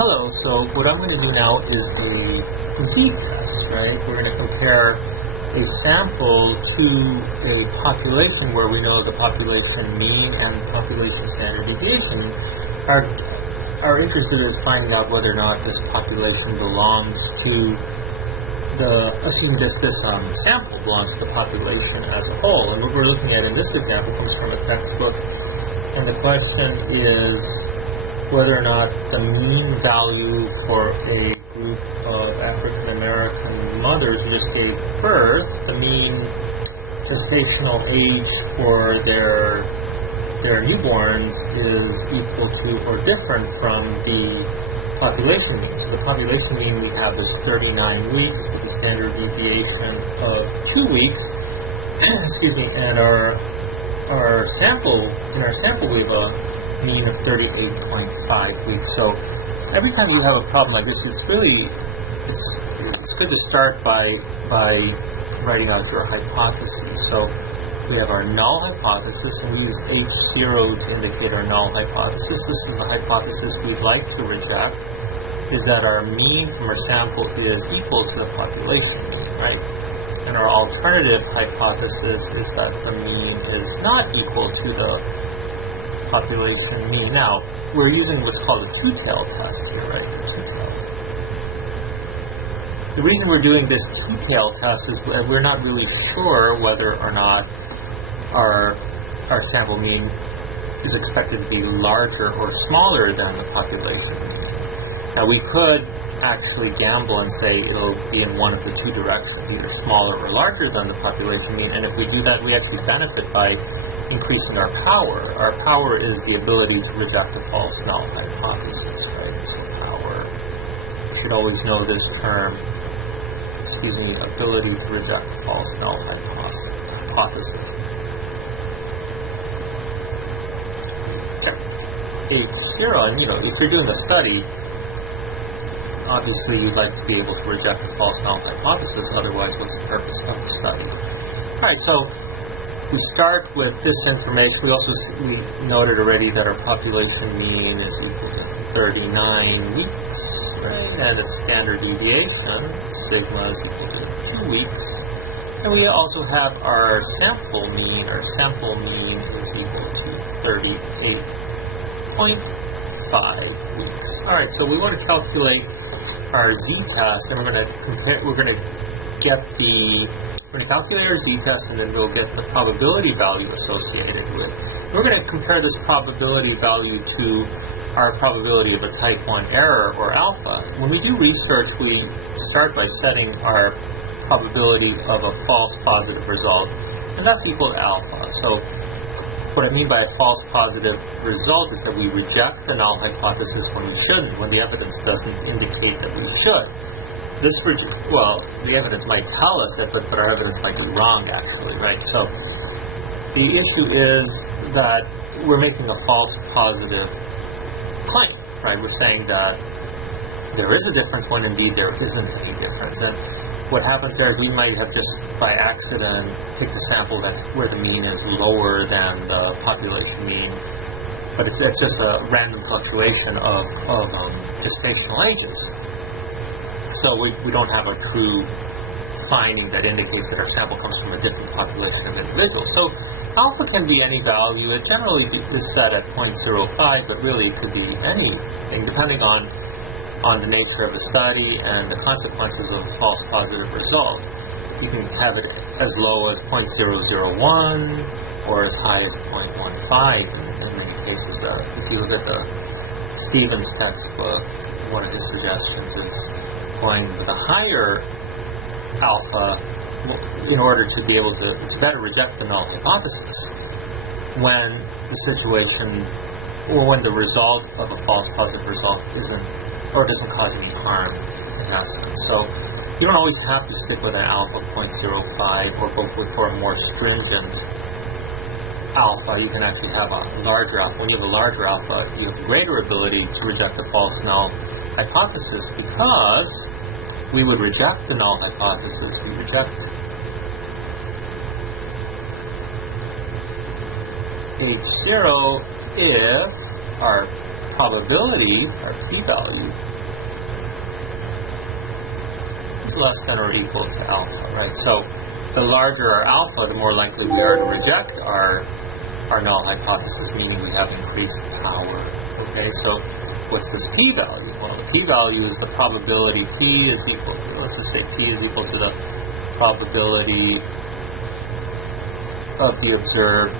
Hello, so what I'm going to do now is a z-test, right? We're going to compare a sample to a population where we know the population mean and the population standard deviation. Our interest is finding out whether or not this population belongs to this sample belongs to the population as a whole. And what we're looking at in this example comes from a textbook, and the question is whether or not the mean value for a group of African American mothers who just gave birth, the mean gestational age for their newborns is equal to or different from the population mean. So the population mean we have is 39 weeks with a standard deviation of 2 weeks. Excuse me, and our sample we have a mean of 38.5 weeks. So every time you have a problem like this, it's good to start by writing out your hypothesis. So we have our null hypothesis, and we use H0 to indicate our null hypothesis. This is the hypothesis we'd like to reject, is that our mean from our sample is equal to the population mean, right? And our alternative hypothesis is that the mean is not equal to the population mean. Now, we're using what's called a two-tailed test here, right? The reason we're doing this two-tailed test is we're not really sure whether or not our sample mean is expected to be larger or smaller than the population mean. Now, we could actually gamble and say it'll be in one of the two directions, either smaller or larger than the population mean, and if we do that, we actually benefit by increasing our power. Our power is the ability to reject the false null hypothesis, right? So power, you should always know this term, ability to reject the false null hypothesis. H0, and if you're doing a study, obviously you'd like to be able to reject the false null hypothesis, otherwise what's the purpose of the study? Alright, so we start with this information. We noted already that our population mean is equal to 39 weeks, right? And its standard deviation, sigma, is equal to 2 weeks. And we also have our sample mean. Our sample mean is equal to 38.5 weeks. All right, so we want to calculate our z-test, and we're going to calculate our z-test, and then we'll get the probability value associated with it. We're going to compare this probability value to our probability of a type 1 error, or alpha. When we do research, we start by setting our probability of a false positive result, and that's equal to alpha. So what I mean by a false positive result is that we reject the null hypothesis when we shouldn't, when the evidence doesn't indicate that we should. The evidence might tell us that, but our evidence might be wrong, actually, right? So the issue is that we're making a false positive claim, right? We're saying that there is a difference when indeed there isn't any difference. And what happens there is we might have just by accident picked a sample where the mean is lower than the population mean, but it's just a random fluctuation of gestational ages. So we don't have a true finding that indicates that our sample comes from a different population of individuals. So alpha can be any value. It generally is set at 0.05, but really it could be anything depending on the nature of the study and the consequences of a false positive result. You can have it as low as 0.001 or as high as 0.15 in many cases. If you look at the Stevens textbook, one of his suggestions is going with a higher alpha in order to be able to better reject the null hypothesis when the situation or when the result of a false positive result doesn't cause any harm in essence. So you don't always have to stick with an alpha of 0.05 or both for a more stringent alpha. You can actually have a larger alpha. When you have a larger alpha, you have greater ability to reject the false null hypothesis because we would reject the null hypothesis. We reject H0 if our probability, our p-value, is less than or equal to alpha, right? So the larger our alpha, the more likely we are to reject our null hypothesis, meaning we have increased power. Okay, so what's this p-value? Well, the p-value is the probability. P is equal to, let's just say P is equal to the probability of the observed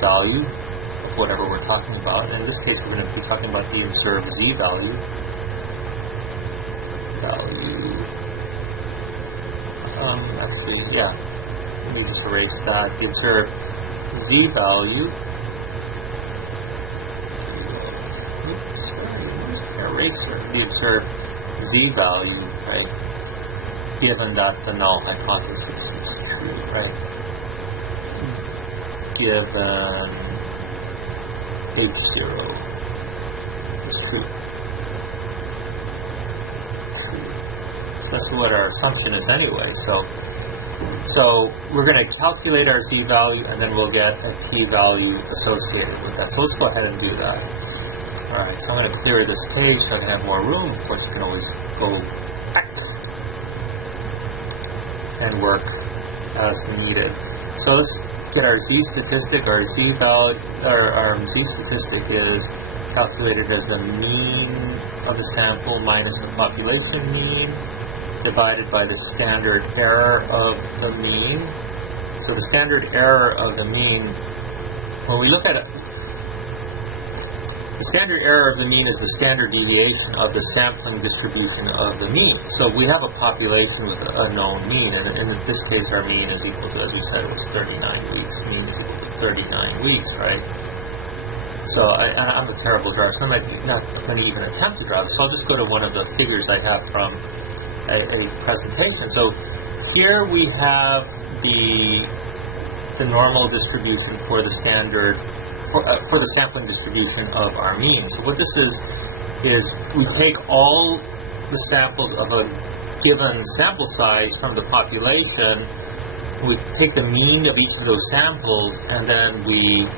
value of whatever we're talking about. In this case, we're going to be talking about the observed z value. Actually, yeah, let me just erase that. The observed z value. Oops, eraser. The observed z value, right? Given that the null hypothesis is true, right? Given H0 is true. That's what our assumption is anyway. So we're going to calculate our z-value, and then we'll get a p-value associated with that. So let's go ahead and do that. All right, so I'm going to clear this page so I can have more room. Of course, you can always go back and work as needed. So let's get our z-statistic. Our z-value, our z-statistic is calculated as the mean of the sample minus the population mean, divided by the standard error of the mean. So the standard error of the mean, when we look at it, the standard error of the mean is the standard deviation of the sampling distribution of the mean. So we have a population with a known mean, and in this case our mean is equal to, as we said, it was 39 weeks. Mean is equal to 39 weeks, right? So I'm a terrible drawer, so I'm not going to even attempt to draw this. So I'll just go to one of the figures I have from a presentation. So here we have the normal distribution for the standard for the sampling distribution of our mean. So what this is we take all the samples of a given sample size from the population, we take the mean of each of those samples, and then we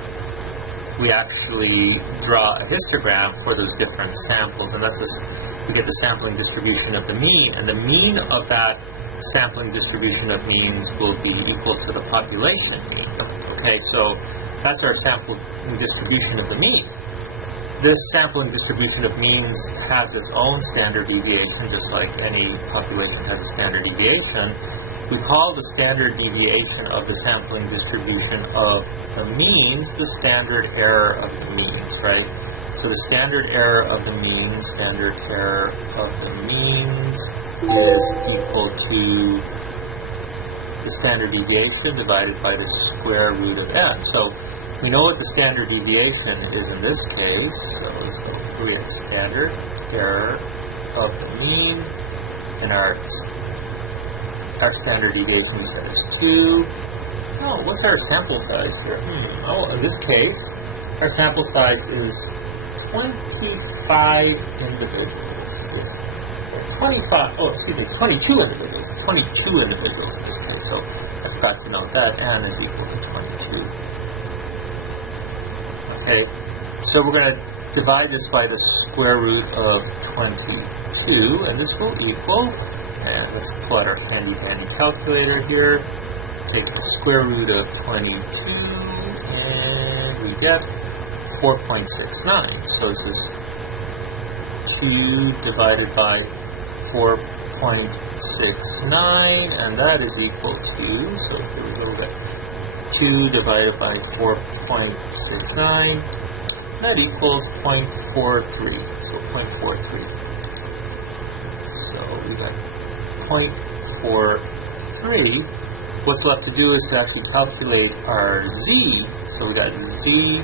actually draw a histogram for those different samples, and that's this. We get the sampling distribution of the mean, and the mean of that sampling distribution of means will be equal to the population mean. Okay, so that's our sampling distribution of the mean. This sampling distribution of means has its own standard deviation, just like any population has a standard deviation. We call the standard deviation of the sampling distribution of the means the standard error of the means, right? So the standard error of the means, is equal to the standard deviation divided by the square root of n. So we know what the standard deviation is in this case. So let's go. We have standard error of the mean, and our standard deviation we said is 2. Oh, what's our sample size here? Oh, in this case, our sample size is 25 individuals. Yes. 22 individuals. 22 individuals in this case. So I forgot to note that n is equal to 22. Okay, so we're going to divide this by the square root of 22, and this will equal, and let's pull out our handy calculator here. Take the square root of 22, and we get 4.69. So this is 2 divided by 4.69, and that is equal to, so here we go, we get 2 divided by 4.69, that equals 0.43, so 0.43. So we got 0.43. What's left to do is to actually calculate our z. So we got z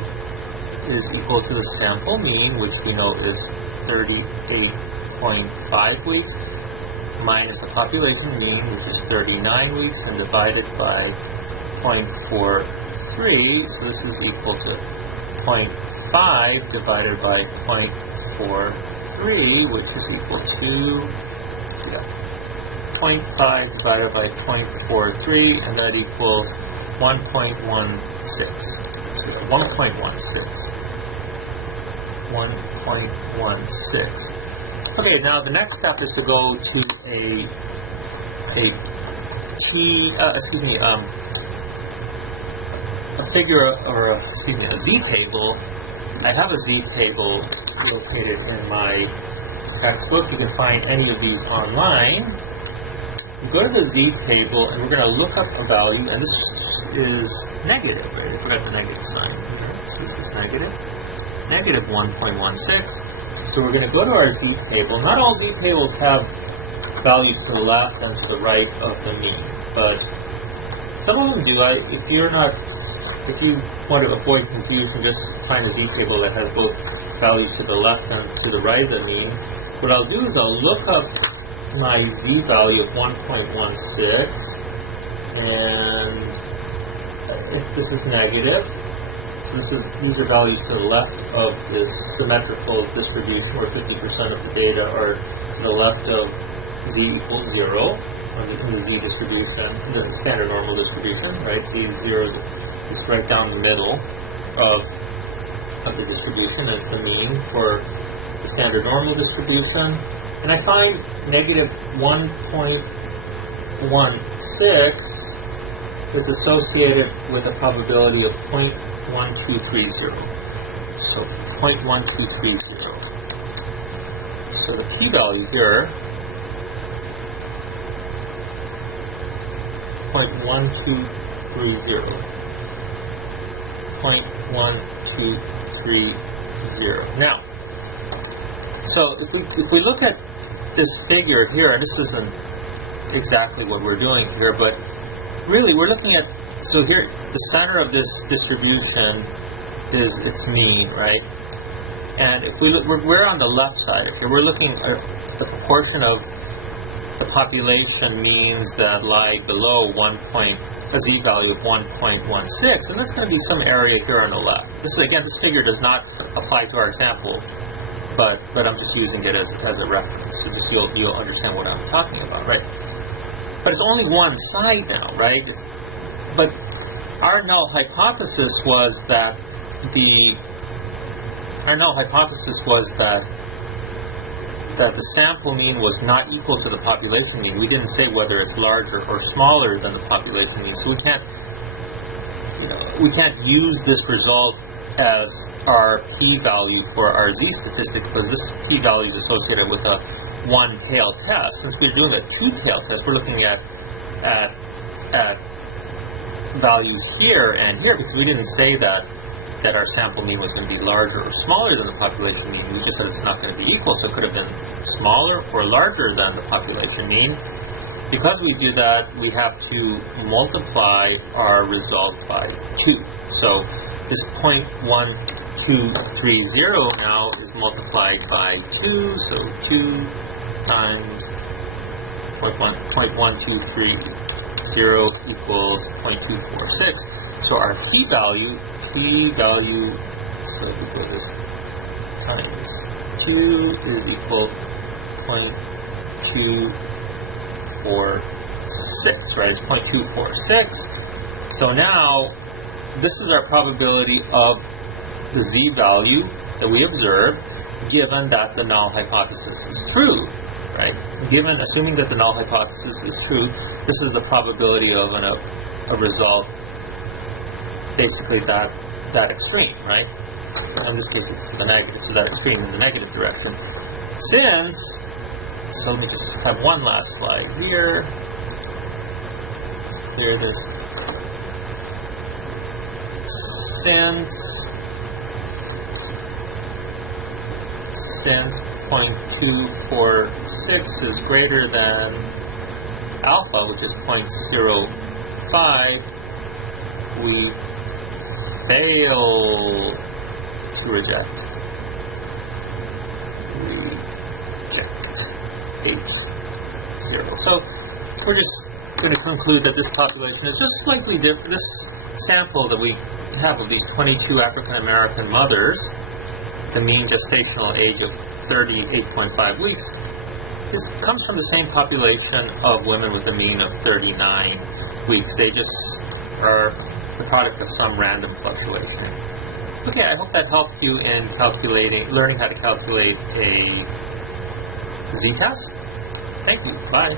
is equal to the sample mean, which we know is 38.5 weeks, minus the population mean, which is 39 weeks, and divided by 0.43. So this is equal to 0.5 divided by 0.43, which is equal to 0.5 divided by 0.43, and that equals 1.16. So 1.16. 1.16. Okay, now the next step is to go to a figure, or a Z table. I have a Z table located in my textbook. You can find any of these online. Go to the Z table, and we're going to look up a value, and this is negative, right? I forgot the negative sign. So this is negative 1.16. So we're going to go to our Z table. Not all Z tables have values to the left and to the right of the mean, but some of them do. If you want to avoid confusion, just find a Z table that has both values to the left and to the right of the mean. What I'll do is I'll look up my Z value of 1.16, and if this is negative, so these are values to the left of this symmetrical distribution where 50% of the data are to the left of Z equals 0 in the Z distribution, the standard normal distribution, right? Z 0 is right down the middle of the distribution. It's the mean for the standard normal distribution. And I find negative 1.16 is associated with a probability of 0.1230. So 0.1230. So the p-value here, 0.1230. 0.1230. Now, so if we look at this figure here, and this isn't exactly what we're doing here, but really we're looking at, so here the center of this distribution is its mean, right? And if we look, we're on the left side. If we're looking at the proportion of the population means that lie below a Z value of 1.16, and that's going to be some area here on the left. This is, again, this figure does not apply to our example, but I'm just using it as a reference, so just you'll understand what I'm talking about, right? But it's only one side now, right? But our null hypothesis was that the sample mean was not equal to the population mean. We didn't say whether it's larger or smaller than the population mean, so we can't use this result as our p-value for our Z statistic, because this p-value is associated with a one-tailed test. Since we're doing a two-tailed test, we're looking at values here and here, because we didn't say that our sample mean was going to be larger or smaller than the population mean. We just said it's not going to be equal, so it could have been smaller or larger than the population mean. Because we do that, we have to multiply our result by 2. So this 0.1230 now is multiplied by 2, so 2 times 0.1230 equals 0.246. So our p-value, so we put this times 2 is equal 0.246, right? It's 0.246. So now, this is our probability of the Z value that we observed, given that the null hypothesis is true, right? Assuming that the null hypothesis is true, this is the probability of a result basically that extreme, right? In this case, it's the negative, so that extreme in the negative direction. So let me just have one last slide here. Let's clear this. Since 0.246 is greater than alpha, which is 0.05, we fail to reject H0. So we're just going to conclude that this population is just slightly different. This sample that we have of these 22 African American mothers, the mean gestational age of 38.5 weeks, comes from the same population of women with a mean of 39 weeks. They just are the product of some random fluctuation. Okay, I hope that helped you in learning how to calculate a z-test. Thank you. Bye.